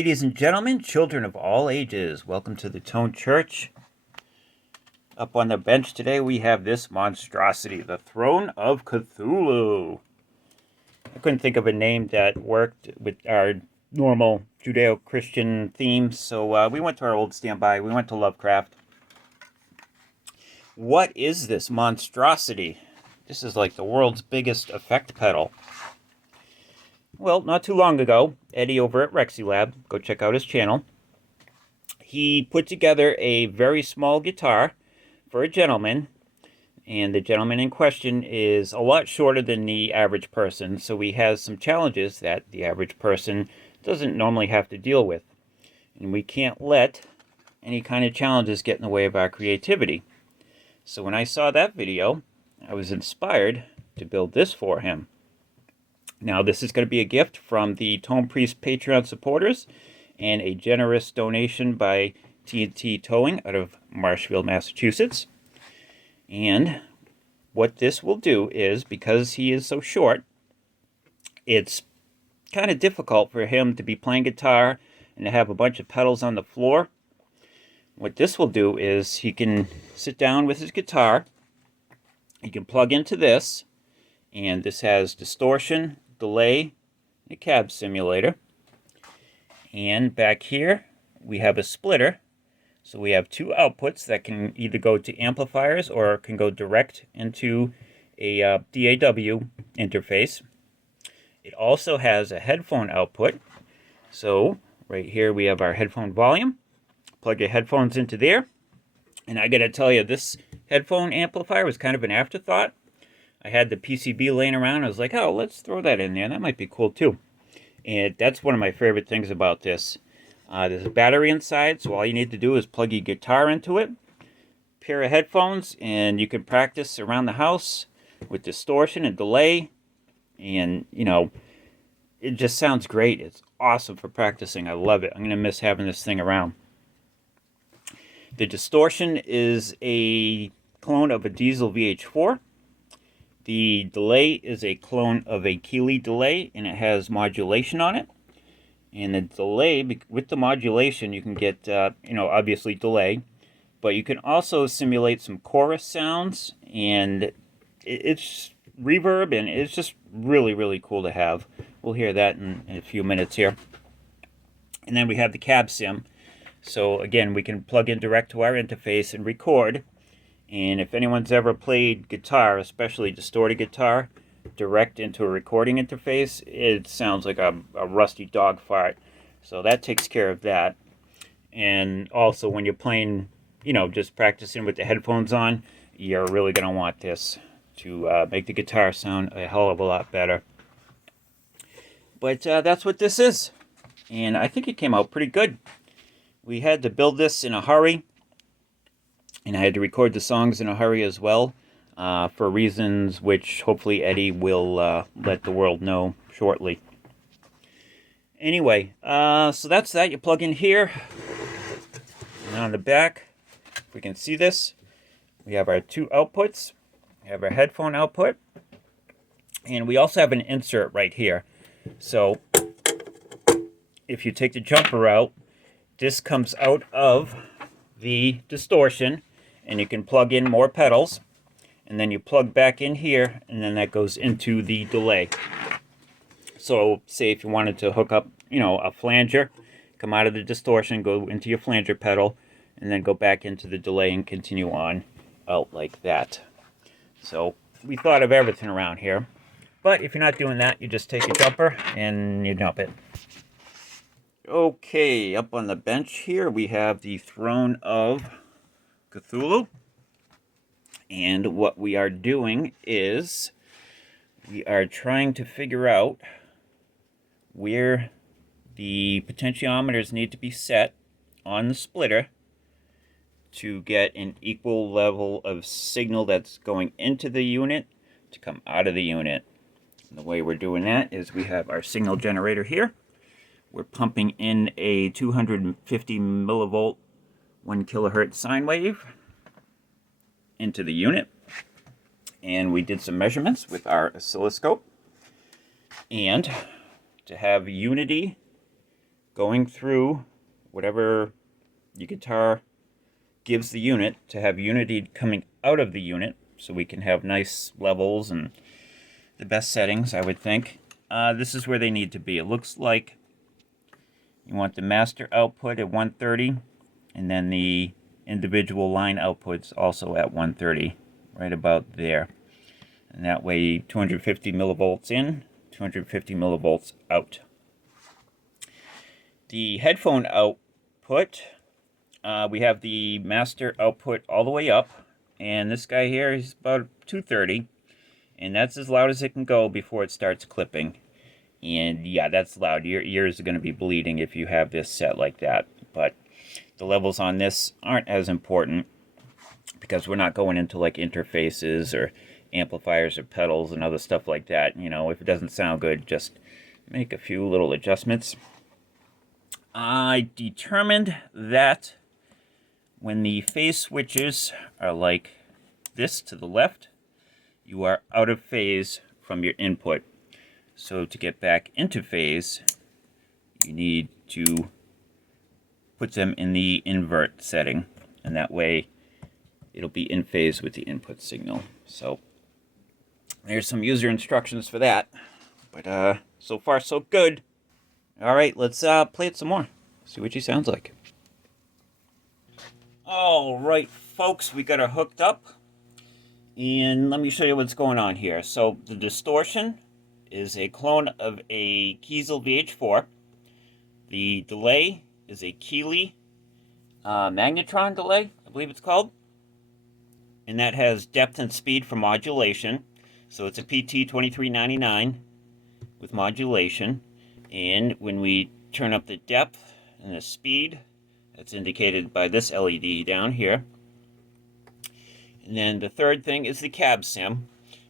Ladies and gentlemen, children of all ages, welcome to the Tone Church. Up on the bench today we have this monstrosity, the Throne of Cthulhu. I couldn't think of a name that worked with our normal Judeo-Christian themes, so we went to our old standby. We went to Lovecraft. What is this monstrosity? This is like the world's biggest effect pedal. Well, not too long ago, Eddie over at Rexylab, go check out his channel, he put together a very small guitar for a gentleman, and the gentleman in question is a lot shorter than the average person, so he has some challenges that the average person doesn't normally have to deal with. And we can't let any kind of challenges get in the way of our creativity. So when I saw that video, I was inspired to build this for him. Now, this is going to be a gift from the Tonepriest Patreon supporters and a generous donation by T&T Towing out of Marshfield, Massachusetts. And what this will do is, because he is so short, it's kind of difficult for him to be playing guitar and to have a bunch of pedals on the floor. What this will do is he can sit down with his guitar, he can plug into this, and this has distortion, delay, a cab simulator, and back here we have a splitter, so we have two outputs that can either go to amplifiers or can go direct into a DAW interface. It also has a headphone output, so right here we have our headphone volume. Plug your headphones into there, and I gotta tell you, this headphone amplifier was kind of an afterthought. I had the PCB laying around. I was like, oh, let's throw that in there. That might be cool, too. And that's one of my favorite things about this. There's a battery inside, so all you need to do is plug your guitar into it, pair of headphones, and you can practice around the house with distortion and delay. And, you know, it just sounds great. It's awesome for practicing. I love it. I'm going to miss having this thing around. The distortion is a clone of a Diesel VH4. The delay is a clone of a Keeley delay, and it has modulation on it. And the delay, with the modulation, you can get, obviously delay, but you can also simulate some chorus sounds, and it's reverb, and it's just really, really cool to have. We'll hear that in a few minutes here. And then we have the cab sim. So again, we can plug in direct to our interface and record. And if anyone's ever played guitar, especially distorted guitar, direct into a recording interface, it sounds like a rusty dog fart. So that takes care of that. And also when you're playing, just practicing with the headphones on, you're really going to want this to make the guitar sound a hell of a lot better. But that's what this is. And I think it came out pretty good. We had to build this in a hurry. And I had to record the songs in a hurry as well, for reasons which hopefully Eddie will let the world know shortly. Anyway, so that's that. You plug in here. And on the back, if we can see this, we have our two outputs. We have our headphone output. And we also have an insert right here. So if you take the jumper out, this comes out of the distortion, and you can plug in more pedals, and then you plug back in here, and then that goes into the delay. So say if you wanted to hook up, a flanger, come out of the distortion, go into your flanger pedal, and then go back into the delay and continue on out like that. So we thought of everything around here. But if you're not doing that, you just take a jumper and you jump it. Okay, up on the bench here we have the Throne of Cthulhu, and what we are doing is we are trying to figure out where the potentiometers need to be set on the splitter to get an equal level of signal that's going into the unit to come out of the unit. And the way we're doing that is we have our signal generator here. We're pumping in a 250 millivolt 1 kilohertz sine wave into the unit, and we did some measurements with our oscilloscope. And to have unity going through whatever your guitar gives the unit to have unity coming out of the unit, so we can have nice levels and the best settings, I would think. This is where they need to be. It looks like you want the master output at 130, and then the individual line outputs also at 130, right about there. And that way 250 millivolts in, 250 millivolts out. The headphone output, we have the master output all the way up, and this guy here is about 230, and that's as loud as it can go before it starts clipping. And yeah, that's loud. Your ears are going to be bleeding if you have this set like that. But the levels on this aren't as important because we're not going into like interfaces or amplifiers or pedals and other stuff like that. You know, if it doesn't sound good, just make a few little adjustments. I determined that when the phase switches are like this to the left, you are out of phase from your input. So to get back into phase, you need to put them in the invert setting, and that way it'll be in phase with the input signal. So there's some user instructions for that, but so far so good. All right, let's play it some more, see what she sounds like. All right, folks, we got her hooked up, and let me show you what's going on here. So the distortion is a clone of a Kiesel VH4. The delay is a Keeley magnetron delay, I believe it's called. And that has depth and speed for modulation. So it's a PT2399 with modulation. And when we turn up the depth and the speed, that's indicated by this LED down here. And then the third thing is the cab sim.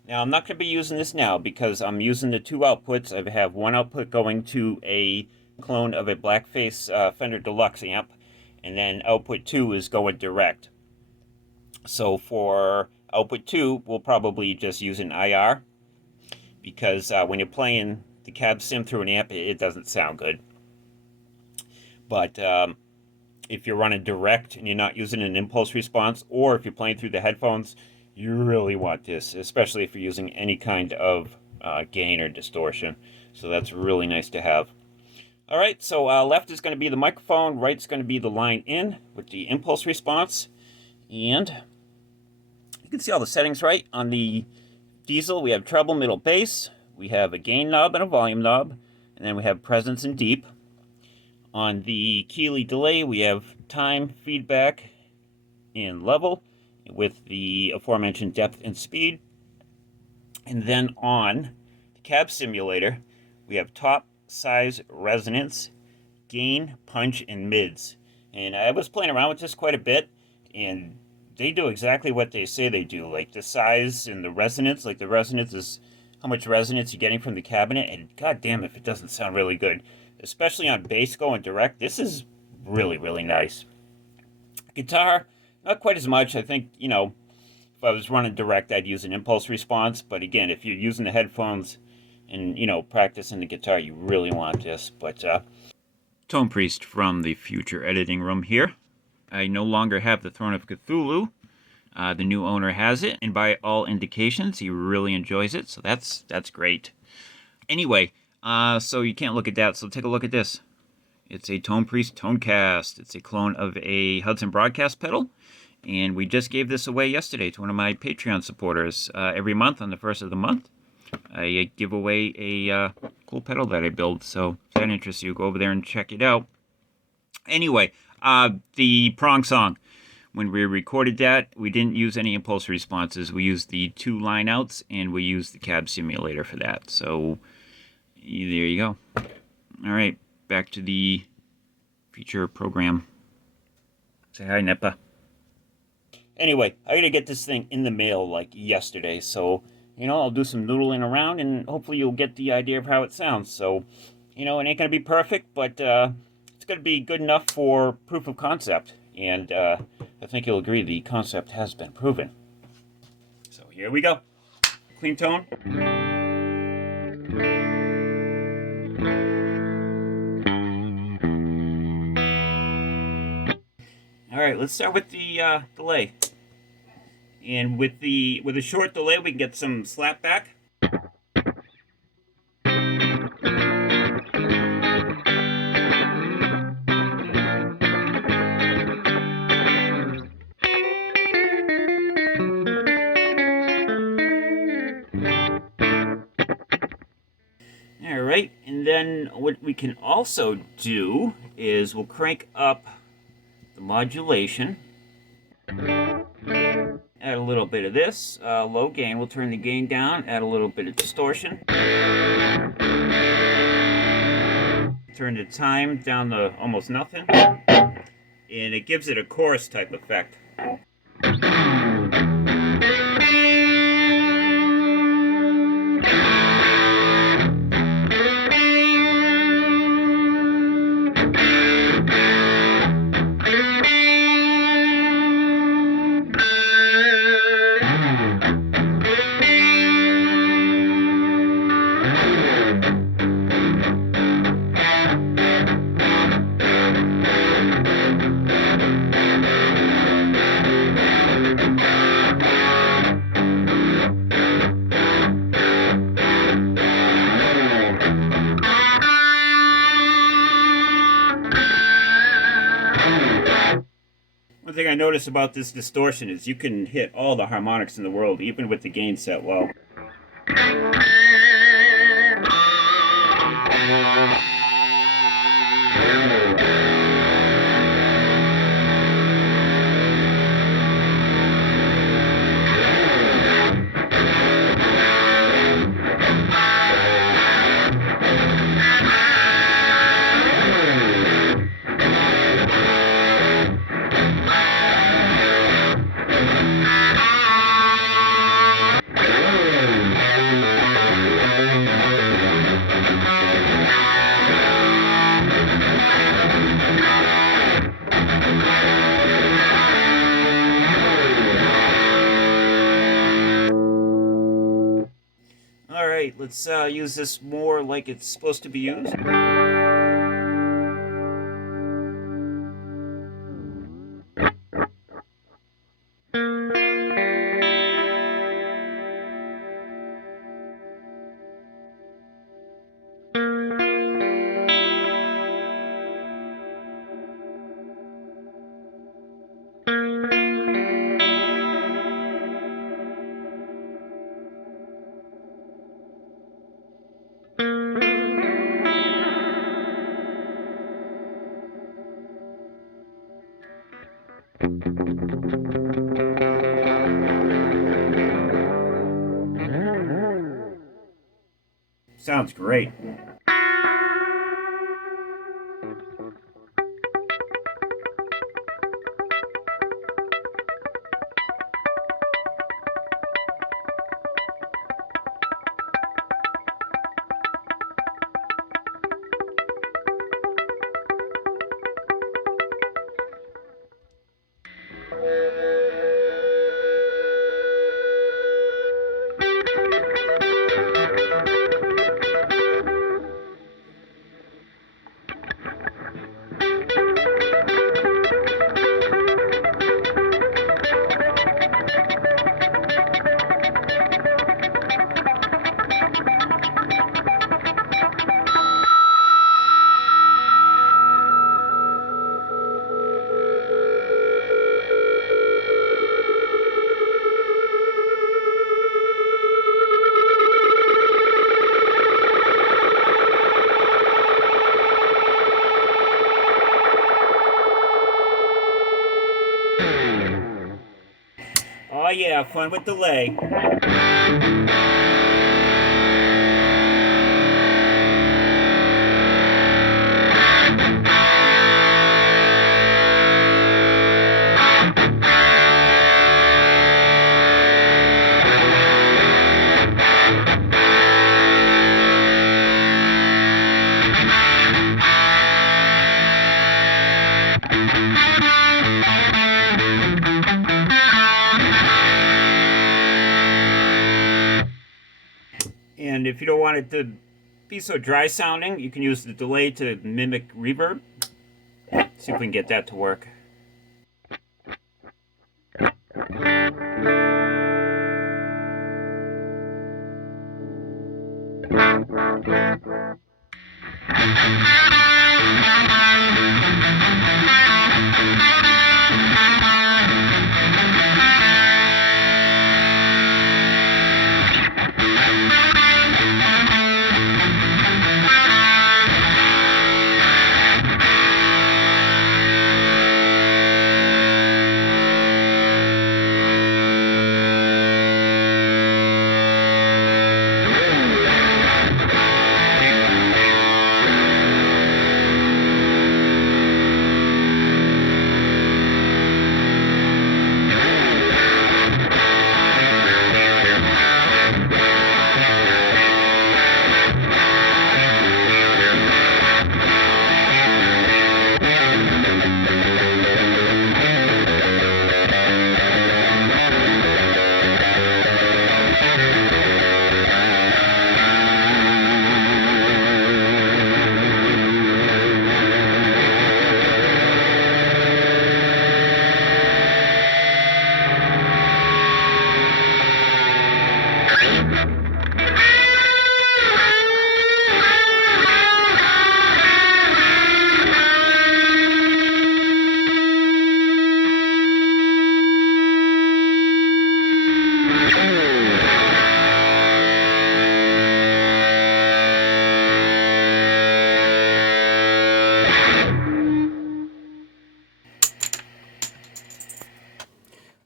Now, I'm not going to be using this now because I'm using the two outputs. I have one output going to a clone of a Blackface Fender Deluxe amp, and then output 2 is going direct. So for output 2, we'll probably just use an IR because when you're playing the cab sim through an amp, it doesn't sound good. But if you're running direct and you're not using an impulse response, or if you're playing through the headphones, you really want this, especially if you're using any kind of gain or distortion. So that's really nice to have. All right, so left is going to be the microphone, right is going to be the line in with the impulse response. And you can see all the settings right. On the diesel, we have treble, middle, bass. We have a gain knob and a volume knob. And then we have presence and deep. On the Keeley delay, we have time, feedback, and level with the aforementioned depth and speed. And then on the cab simulator, we have top, size, resonance, gain, punch, and mids. And I was playing around with this quite a bit, and they do exactly what they say they do. Like the size and the resonance, like the resonance is how much resonance you're getting from the cabinet, and goddamn if it doesn't sound really good. Especially on bass going direct, this is really, really nice. Guitar, not quite as much. I think, you know, if I was running direct, I'd use an impulse response. But again, if you're using the headphones and, you know, practicing the guitar, you really want this. But Tonepriest from the future editing room here. I no longer have the Throne of Cthulhu. The new owner has it, and by all indications, he really enjoys it. So that's great. Anyway, so you can't look at that. So take a look at this. It's a Tonepriest Tonecast. It's a clone of a Hudson broadcast pedal. And we just gave this away yesterday to one of my Patreon supporters. Every month on the first of the month, I give away a cool pedal that I build. So if that interests you, go over there and check it out. Anyway, the prong song. When we recorded that, we didn't use any impulse responses. We used the two line outs, and we used the cab simulator for that. So there you go. All right, back to the feature program. Say hi, Nepa. Anyway, I gotta get this thing in the mail like yesterday, so, you know, I'll do some noodling around, and hopefully you'll get the idea of how it sounds. So, you know, it ain't gonna be perfect, but it's gonna be good enough for proof of concept. And I think you'll agree the concept has been proven. So here we go. Clean tone. right, let's start with the delay. And with a short delay, we can get some slap back. All right, and then what we can also do is we'll crank up the modulation. Add a little bit of this, low gain. We'll turn the gain down, add a little bit of distortion. Turn the time down to almost nothing. And it gives it a chorus type effect. One thing I notice about this distortion is you can hit all the harmonics in the world, even with the gain set low. Alright, let's use this more like it's supposed to be used. Sounds great. Oh yeah, fun with delay. And if you don't want it to be so dry sounding, you can use the delay to mimic reverb. See if we can get that to work.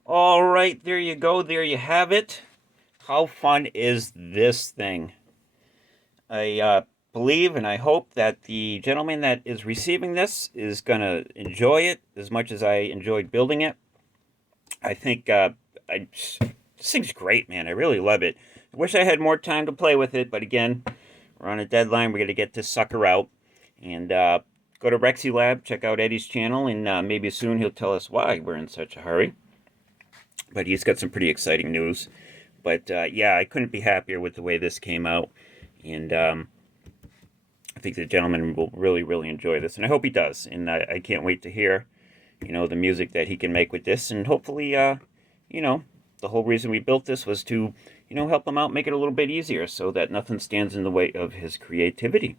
All right, there you go. There you have it. How fun is this thing? I believe and I hope that the gentleman that is receiving this is going to enjoy it as much as I enjoyed building it. I think this thing's great, man. I really love it. I wish I had more time to play with it, but again, we're on a deadline. We're going to get this sucker out. And go to Rexy Lab, check out Eddie's channel, and maybe soon he'll tell us why we're in such a hurry. But he's got some pretty exciting news. But yeah, I couldn't be happier with the way this came out. And I think the gentleman will really, really enjoy this. And I hope he does. And I can't wait to hear, the music that he can make with this. And hopefully, the whole reason we built this was to, help him out, make it a little bit easier so that nothing stands in the way of his creativity.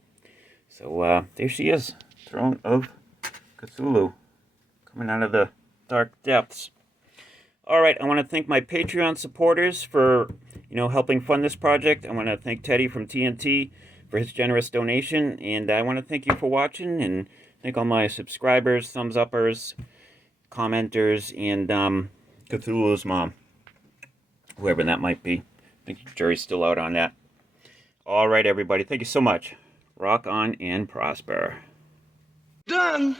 So there she is, Throne of Cthulhu, coming out of the dark depths. All right, I want to thank my Patreon supporters for, helping fund this project. I want to thank Teddy from TNT for his generous donation, and I want to thank you for watching, and thank all my subscribers, thumbs uppers, commenters, and Cthulhu's mom, whoever that might be. I think the jury's still out on that. All right, everybody, thank you so much. Rock on and prosper. Done.